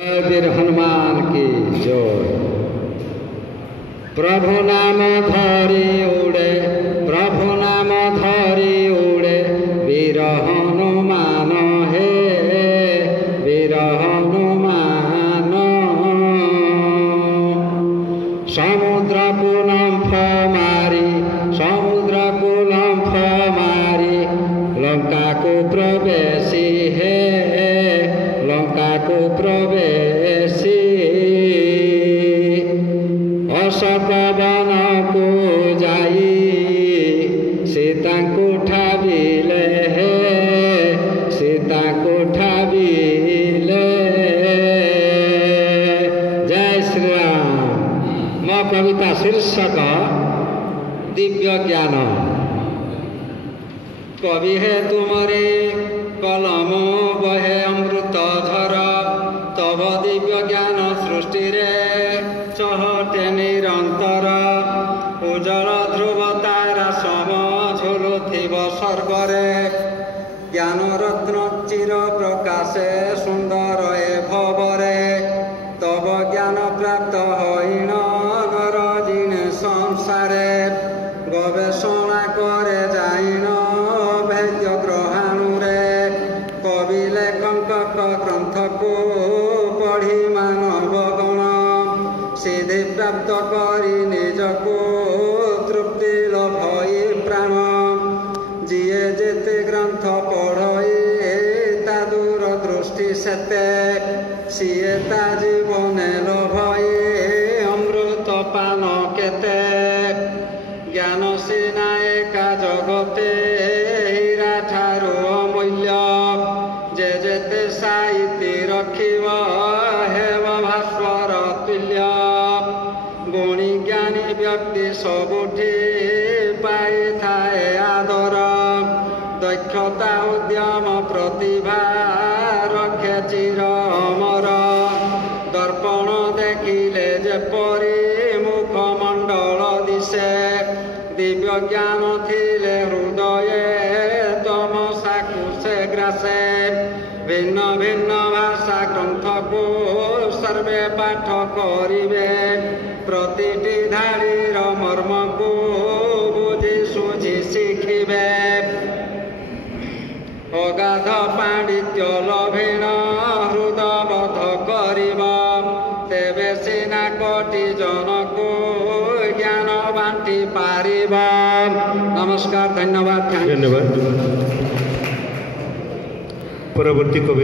वीर हनुमान की जय। प्रभु नाम धरी उड़े, प्रभु नाम धरी उड़े, वीर हनुमान हे वीर हनुमान। समुद्र को लंफ मारी, समुद्र को लंफ मारी, लंका को प्रवेशी है लंका को प्रवेशी। अशोक वन को जाई, सीता को ठाबिले हे सीता को ठाबिले। जय श्री राम। मो कविता शीर्षक दिव्य ज्ञान। कवि है तुमरे कलम बहे अमृत धर, तब दिव्य ज्ञान सृष्टि रे चहटे निरंतर। उज्जवल ध्रुव तारा सम झुलुथिब स्वर्गरे, ज्ञान रत्न चिर प्रकाशे सुंदर ए भवरे। तब ज्ञान प्राप्त होइन नर जिने संसारे, गवेषणा करे जाइन वैद्य ग्रहाणुरे। कवि लेखक ग्रंथ को पढ़ी मानव गण, सिद्धि प्राप्त करी निज को तृप्ति लभई प्राण। जिए जेते ग्रंथ पढ़ई ता दूर दृष्टि सेते, सिए ता जीवने लभई अमृत पान केते। ज्ञान सिना एका जगते हीरा ठारू अमूल्य, जे जेते साइति रखिब हेब भास्वर तुल्य। गुणी ज्ञानी व्यक्ति सबुठी पाई थाए आदर, दक्षता उद्यम प्रतिभा रखे चिर अमर। दर्पण देखिले जेपरी मुखमंडल दिशे, दिव्य ज्ञान थिले हृदये तमसा कुशे ग्रासे। भिन्न भिन्न भाषा ग्रंथ को सर्वे पाठ करिवे, प्रतिटी धाड़ीर मर्म को बुझी सुझी शिखिबे। अगाध पांडित्य लभिण हृदबोध करिब, तेबे सिना कोटि जनको ज्ञान बांटी पारिब। नमस्कार, धन्यवाद। धन्यवाद। परवर्ती कवि।